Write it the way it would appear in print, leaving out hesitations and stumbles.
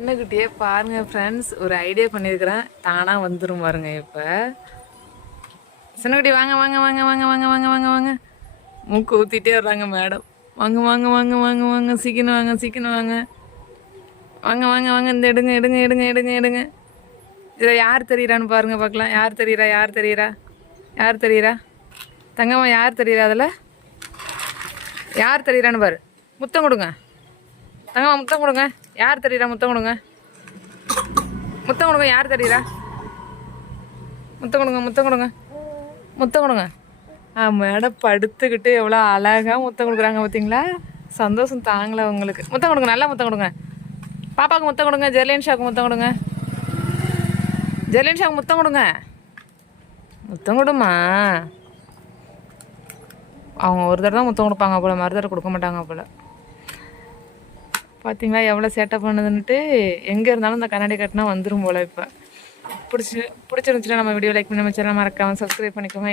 சின்னக்குட்டியே பாருங்க ஃப்ரெண்ட்ஸ், ஒரு ஐடியா பண்ணியிருக்கிறேன், தானாக வந்துடும் பாருங்க. இப்போ சின்னக்குட்டி வாங்க வாங்க வாங்க வாங்க வாங்க வாங்க வாங்க வாங்க, மூக்கு ஊற்றிட்டே வர்றாங்க மேடம். வாங்க வாங்க வாங்க வாங்க வாங்க, சீக்கிரம் வாங்க சீக்கிரம் வாங்க வாங்க வாங்க வாங்க, இந்த எடுங்க எடுங்க எடுங்க எடுங்க எடுங்க. இதில் யார் தெரியுறான்னு பாருங்க பார்க்கலாம். யார் தெரியுறா யார் தெரியுறா யார் தெரியுறா தங்கம்மா, யார் தெரியுறா? அதில் யார் தெரியுறான்னு பாரு. முத்தம் கொடுங்க தங்கம்மா, முத்தம் கொடுங்க. யார் தெரியுறா? முத்தம் கொடுங்க, முத்தம் கொடுங்க. யார் தெரியுறா? முத்தம் கொடுங்க, முத்தம் கொடுங்க, முத்தம் கொடுங்க. மேடம் படுத்துக்கிட்டு எவ்வளோ அழகாக முத்தம் கொடுக்குறாங்க பார்த்தீங்களா? சந்தோஷம் தாங்கலை உங்களுக்கு. முத்தம் கொடுங்க, நல்லா முத்தம் கொடுங்க. பாப்பாவுக்கு முத்தம் கொடுங்க. ஜெர்லின் ஷாக்கு முத்தம் கொடுங்க. ஜெர்லின் ஷாக்கு முத்தம் கொடுங்க. முத்தம் கொடுமா. அவங்க ஒரு தடவை தான் முத்தம் கொடுப்பாங்க போல், மறு தடவை கொடுக்க மாட்டாங்க போல். பார்த்தீங்களா எவ்வளோ சேட்டை பண்ணுதுன்ட்டு? எங்கே இருந்தாலும் இந்த கண்ணாடி கட்டினா வந்துடும் போல். இப்போ பிடிச்சிருந்துச்சுன்னா நம்ம வீடியோ லைக் பண்ணி நம்ம சேனல் மறக்காமல் சப்ஸ்கிரைப் பண்ணிக்கோங்க.